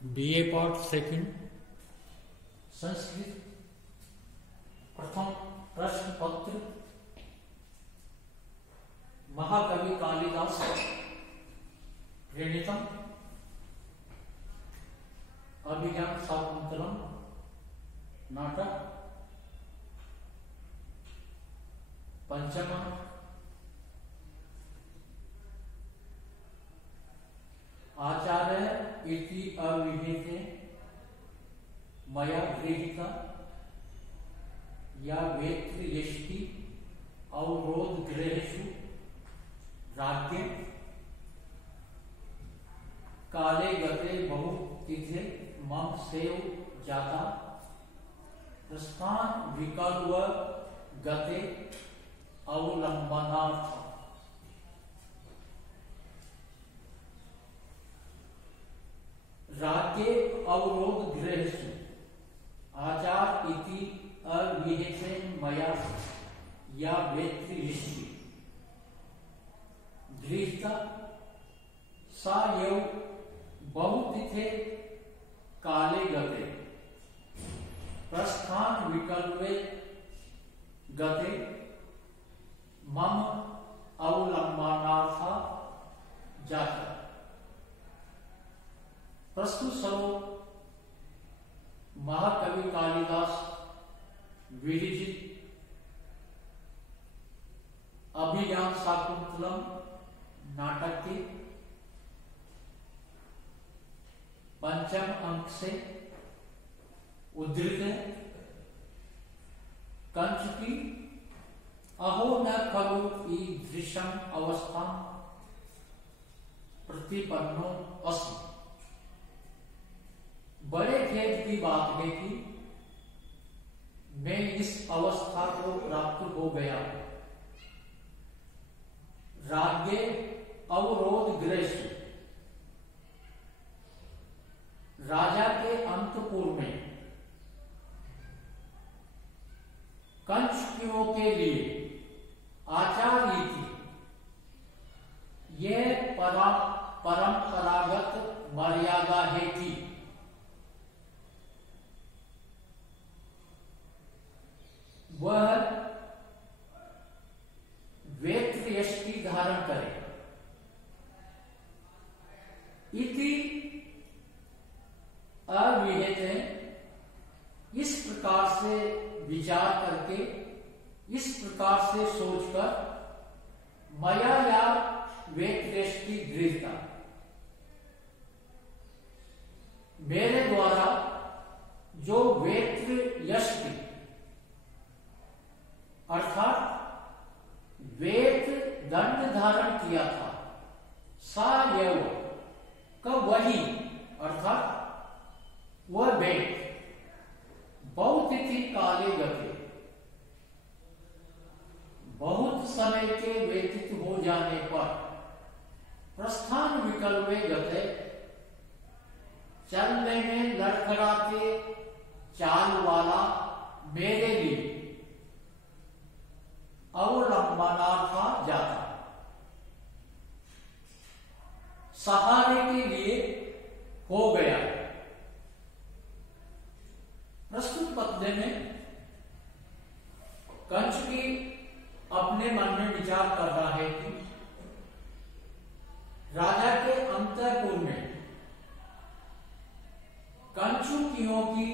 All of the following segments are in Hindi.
बीए पार्ट सेकंड संस्कृत प्रथम प्रश्न पत्र महाकवि कालिदास प्रणीतम अभिज्ञान शाकुंतलम नाटक पंचम आचार्य इति अविहिते मया गृहीता या वेत्र यष्टि अवरोध गृहेषु राज्ञे काले गते बहु तिथे मम सेव जाता प्रस्थान विकल्व गते अवलंबनार्थ। राज्ये अवरोध गृहेषु आचार इति अविहितेन मया या वेत्र यष्टि गृहीता सा यौ बहुतिथे काले गते प्रस्थान विकल्वे गते मम अवलंबनार्थ जाता। प्रस्तुत स्वरूप महाकवि कालिदास विरचित अभिज्ञान शाकुंतलम नाटक के पंचम अंक से उद्धृत है। कंस की अहो न खलु ईदृशम अवस्था प्रतिपन्नो अस्मि। बड़े खेद की बात है कि मैं इस अवस्था को प्राप्त हो गया। राज्य अवरोध गृहेषु राजा के अंतपुर में कंचुकियों के लिए आचार रीति यह परंपरागत मर्यादा है कि वह वेत्र यष्टि धारण करे। इति अविहिते इस प्रकार से विचार करके इस प्रकार से सोचकर मया या वेत्र यष्टि गृहीता मेरे द्वारा जो वेत्र यष्टि अर्थात वेद दंड धारण किया था सा यव का वही अर्थात वह वेद बहुतिथि काले गते बहुत समय के व्यतीत हो जाने पर प्रस्थान विकल्वे गते चलने में लड़खड़ाते चाल वाला मेरे लिए अवलंबनार्थ जाता सहारे के लिए हो गया। प्रस्तुत पद्य में कंचुकी अपने मन में विचार कर रहा है कि राजा के अंतःपुर में कंचुकियों की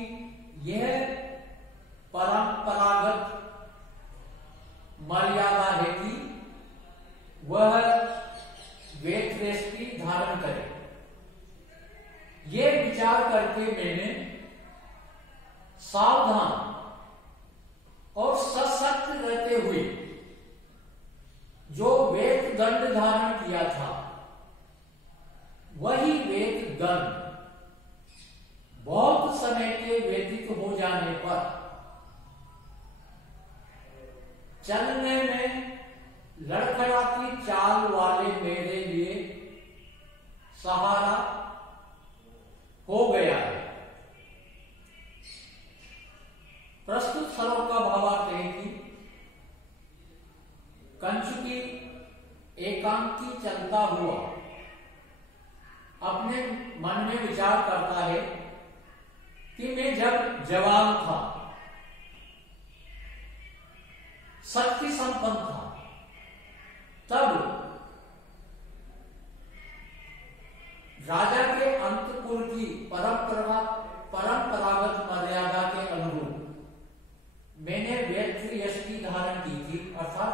यह परंपरागत मर्यादा है कि वह वेत्र यष्टि धारण करे। यह विचार करके मैंने सावधान और सशक्त रहते हुए जो वेद दंड धारण किया था वही वेद दंड बहुत समय के व्यतीत हो जाने पर चलने में लड़खड़ाती चाल वाले मेरे लिए सहारा हो गया है। प्रस्तुत श्लोक का भावार्थ है कि कंचुकी एकांकी चलता हुआ अपने मन मन में विचार करता है कि मैं जब जवान था, शक्ति संपन्न था, तब राजा के अंतपुर की परंपरागत मर्यादा के अनुरूप मैंने वेद यष्टि धारण की थी, अर्थात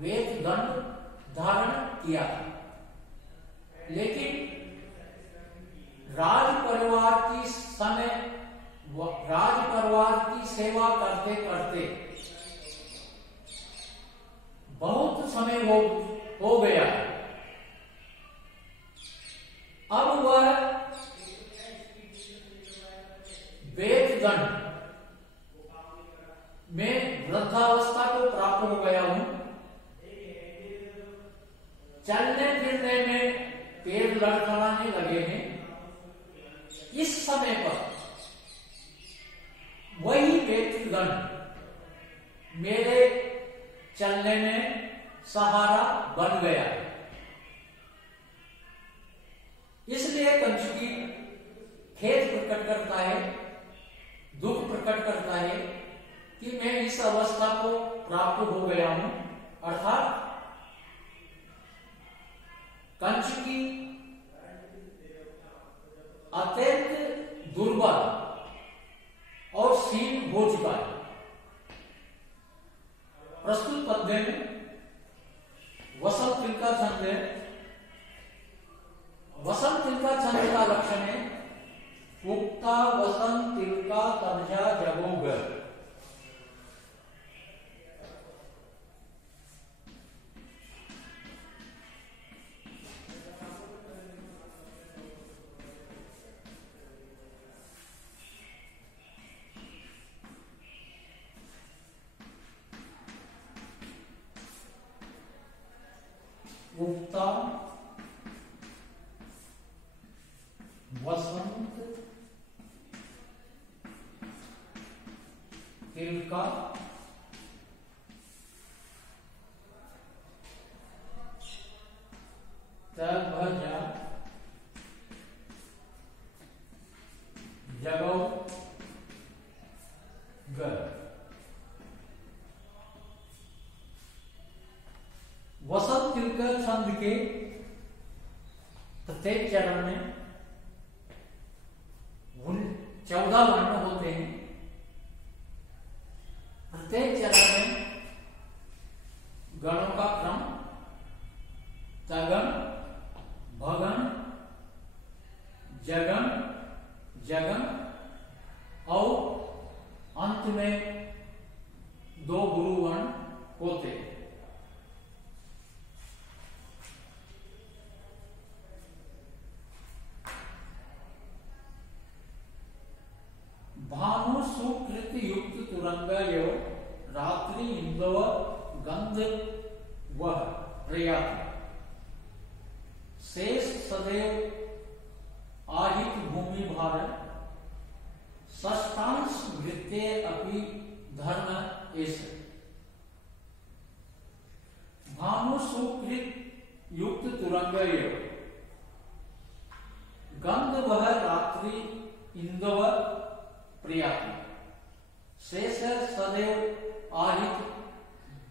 वेद दंड धारण किया था। लेकिन राज परिवार की सेवा करते करते बहुत समय हो गया। अब वह वेद दंड में वृद्धावस्था को प्राप्त हो गया हूं। चलने फिरने में पैर लड़खड़ाने लगे हैं। इस समय पर वही वेद दंड मेरे चलने में सहारा बन गया। इसलिए कंचुकी खेद प्रकट करता है, दुख प्रकट करता है कि मैं इस अवस्था को प्राप्त हो गया हूं, अर्थात कंचुकी अत्यंत दुर्बल और क्षीण हो चुका है। प्रस्तुत पद्य में वसंत तिल का छंद है। वसंत तिल का छंद का लक्षण है उक्ता वसंत तिल का तर्जा जगोगर। उक्ता वसंत तिल का तर्जा जगोगर। वसंत तिल का छंद के प्रत्येक चरण में 14 वर्ण होते हैं। प्रत्येक चरण में गणों का क्रम तगन, भगन, जगन, जगन और अंत में 2 गुरु वर्ण होते हैं। भानु सुकृत युक्त तुरंग यो रात्रि इंदव गंध वह प्रयाति शेष सदैव आहित भूमि भारत षष्ठांश वृत्ते अपि धर्म एष। भानु सुकृत युक्त तुरंग यो गंध वह रात्रि इंदव प्रियाति शेष सदैव आहित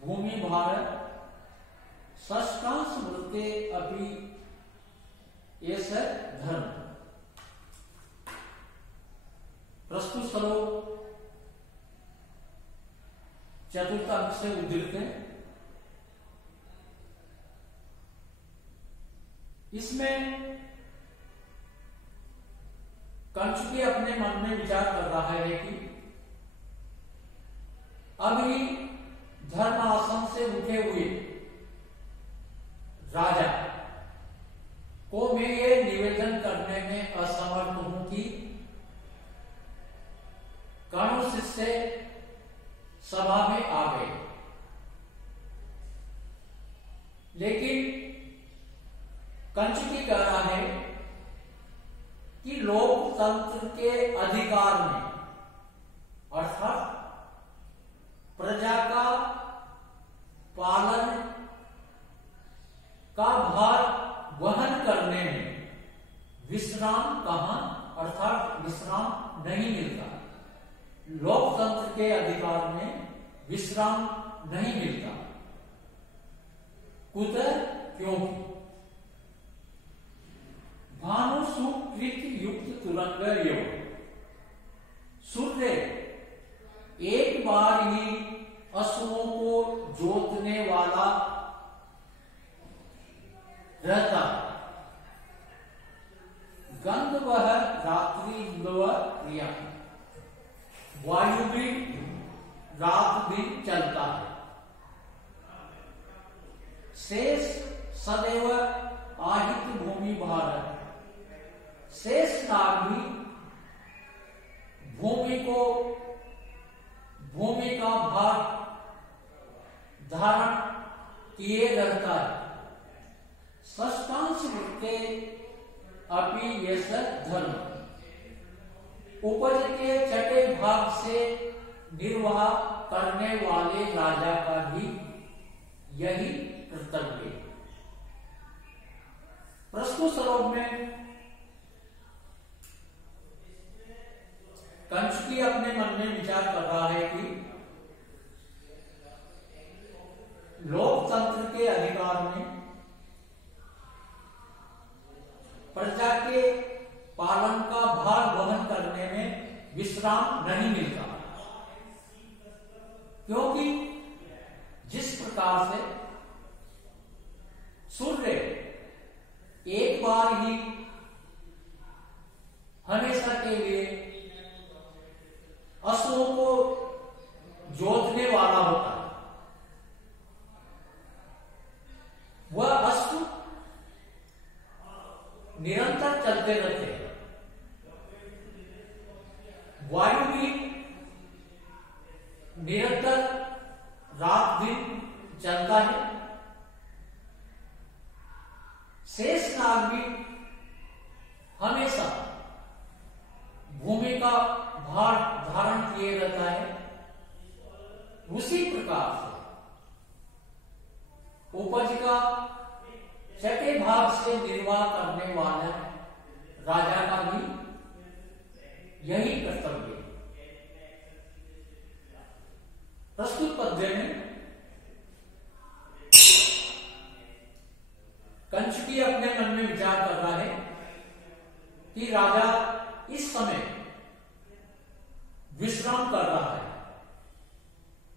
भूमि भारत षष्ठांश वृत्ते अपि एष धर्म। प्रस्तुत श्लोक चतुर्थ अंक से उद्धृत है। इसमें कंचुकी अपने मन में विचार कर रहा है कि अभी धर्म आसन से उठे हुए राजा को मैं ये निवेदन करने में असमर्थ हूं कि कर्ण शिष्य सभा में आ गए, लेकिन कंचुकी कह रहा है कि लोकतंत्र के अधिकार में अर्थात प्रजा का पालन का भार वहन करने में विश्राम कहां, अर्थात विश्राम नहीं मिलता। लोकतंत्र के अधिकार में विश्राम नहीं मिलता। कुतः, क्योंकि भानु सुकृत युक्त तुरंग योग, सूर्य एक बार ही अश्वों को जोतने वाला रहता। गंध वह रात्रि क्रिया, वायु भी रात दिन चलता है। शेष सदैव आहित भूमि भारत, शेष नाग भी भूमि का भार धारण किए रहता है। षष्ठांश वृत्ते अपि यश धर्म, उपज के छठे भाग से निर्वाह करने वाले राजा का भी यही कर्तव्य। प्रस्तुत श्लोक में कंचुकी अपने मन में विचार कर रहा है कि लोकतंत्र के अधिकार में प्रजा के पालन का भार वहन करने में विश्राम नहीं मिलता, क्योंकि जिस प्रकार से सूर्य एक बार ही हमेशा के लिए अश्वों को जोतने वाला होता है, वह अश्व निरंतर चलते रहते हैं। वायु भी निरंतर रात दिन चलता है। शेष नाग भी हमेशा भूमि का भार धारण किए रहता है। उसी प्रकार से उपज का छठे भाग से निर्वाह करने वाला राजा का भी यही कर्तव्य है। प्रस्तुत पद्य में कंचुकी अपने मन में विचार कर रहा है कि राजा इस समय विश्राम कर रहा है।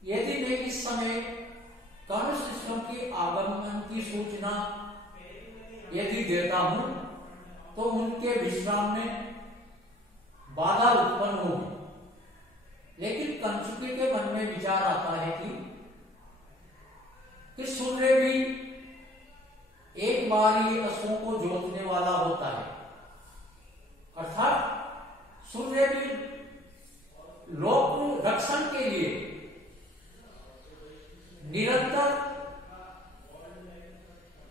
यदि मैं इस समय कर्ण शिष्यों के आगमन की सूचना यदि देता हूं तो उनके विश्राम में बाधा उत्पन्न होगी। लेकिन कंचुकी के मन में विचार आता है कि सूर्य भी एक बार ही अश्वों को जोतने वाला होता है, अर्थात सूर्य भी लोक रक्षण के लिए निरंतर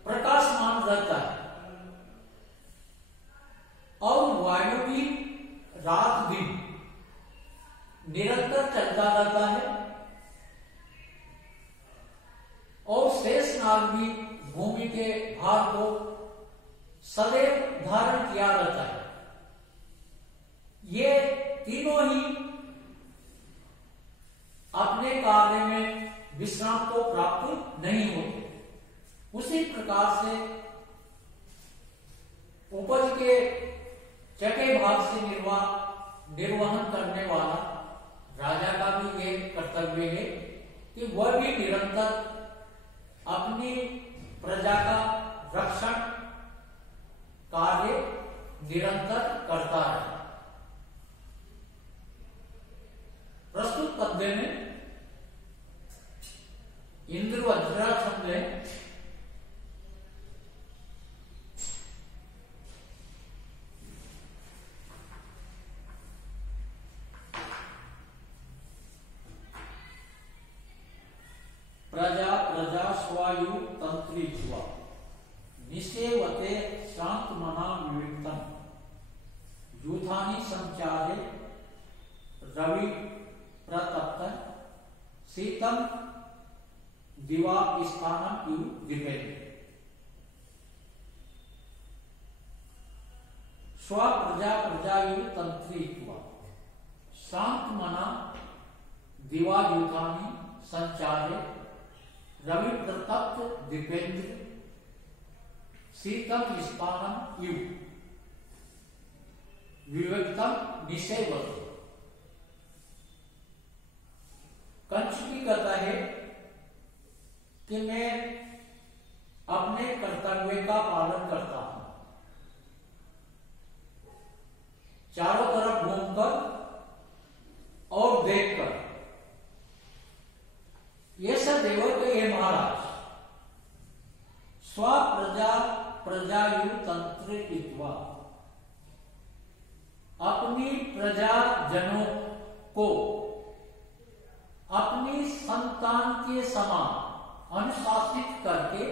प्रकाशमान रहता है और वायु भी रात दिन निरंतर चलता रहता है और शेष नाग भी भूमि के भार को सदैव धारण किया रहता है। ये तीनों ही अपने कार्य में विश्राम को प्राप्त नहीं होते। उसी प्रकार से उपज के छठे भाग से निर्वहन करने वाला राजा का भी ये कर्तव्य है कि वह भी निरंतर अपनी प्रजा का रक्षण कार्य निरंतर करता है। प्रस्तुत पद्य में इंद्र वज्रा छंद है। प्रजा प्रजा स्वायु तंत्री जुआ निषेवते शांत मना विविक्तम यूथानि संचारे रवि प्रतप्त शीतम दिवा स्थानम इव दिपेत। स्व प्रजा प्रजायु तंत्रित्वा शांत मना दिवायुधानी संचारे रवि प्रतप्त दीपेंद्र शीतम स्थानम यु विवेकतम निषेवत। कंचुकी कहता है कि मैं अपने कर्तव्य का पालन करता हूं, चारों तरफ घूमकर और देखकर। ये सदैव के ये महाराज स्व प्रजा प्रजायु तंत्र इत्वा अपनी प्रजाजनों को अपनी संतान के समान अनुशासित करके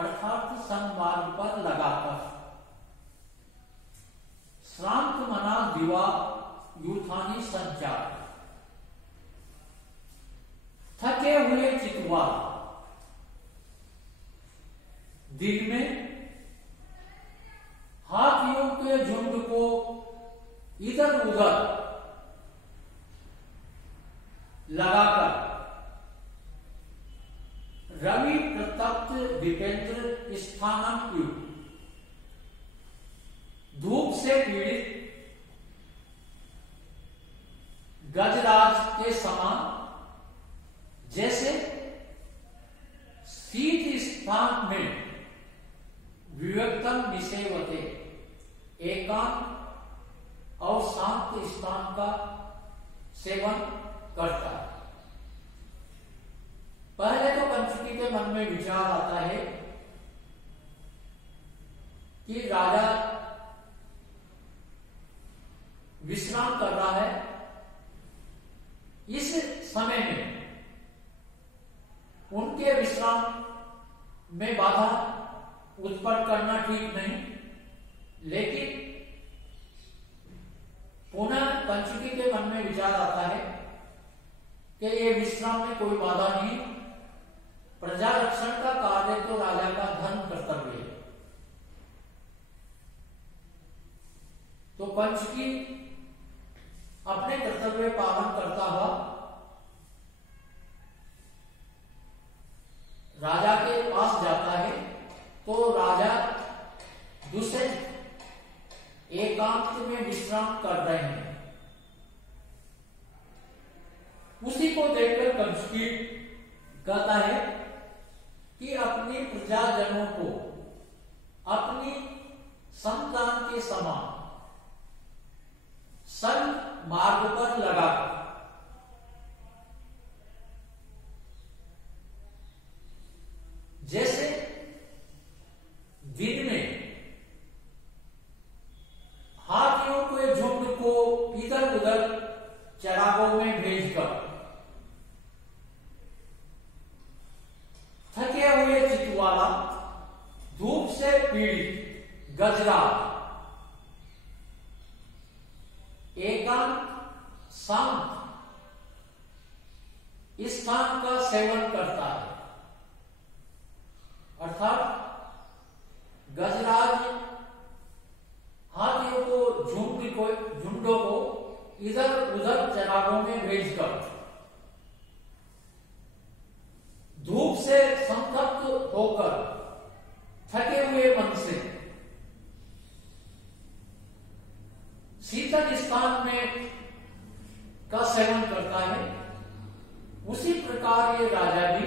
अर्थात सन्मार्ग पर लगाकर श्रांत मना दिवा यूथानी संचार थके हुए चितवा दिन में हाथियों के झुंड को इधर उधर लगाकर रवि प्रतप्त दीपेंद्र स्थानम यु धूप से पीड़ित गजराज के समान जैसे शीत स्थान में विवेकतम निषेवते एकांत और शांत स्थान का सेवन करता है। पहले तो कंचुकी के मन में विचार आता है कि राजा विश्राम कर रहा है, इस समय में उनके विश्राम में बाधा उत्पन्न करना ठीक नहीं। लेकिन पुनः कंचुकी के मन में विचार आता है कि ये विश्राम में कोई बाधा नहीं, प्रजा रक्षण का कार्य तो राजा का धर्म कर्तव्य है। तो कंचुकी अपने कर्तव्य पालन करता हुआ राजा के पास जाता है, तो राजा दूसरे एकांत में विश्राम कर रहे हैं। उसी को देखकर कंचुकी कहता है कि अपनी प्रजाजनों को अपनी संतान के समान सन मार्ग पर लगाकर जैसे दिन में हाथियों के झुंड को इधर उधर चरागों में भेजकर थके हुए चितवाला धूप से पीड़ित गजराज एकांत शांत स्थान का सेवन करता है। अर्थात गजराज हाथियों को झुंडों को इधर उधर चरागों में भेजकर धूप से संतप्त होकर थके हुए मन से शीतल स्थान में का सेवन करता है। उसी प्रकार ये राजा भी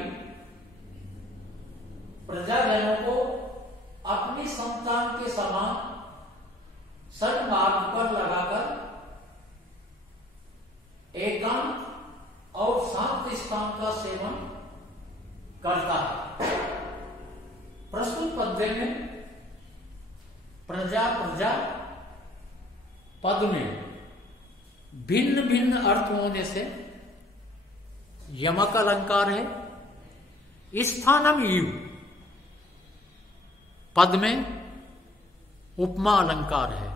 प्रजाजनों को अपनी संतान के समान सन्मार्ग पर लगाकर एकांत और शांत स्थान का सेवन करता है। प्रस्तुत पद्य में प्रजा प्रजा पद में भिन्न भिन्न अर्थ होने से यमक अलंकार है। स्थानम यु पद में उपमा अलंकार है।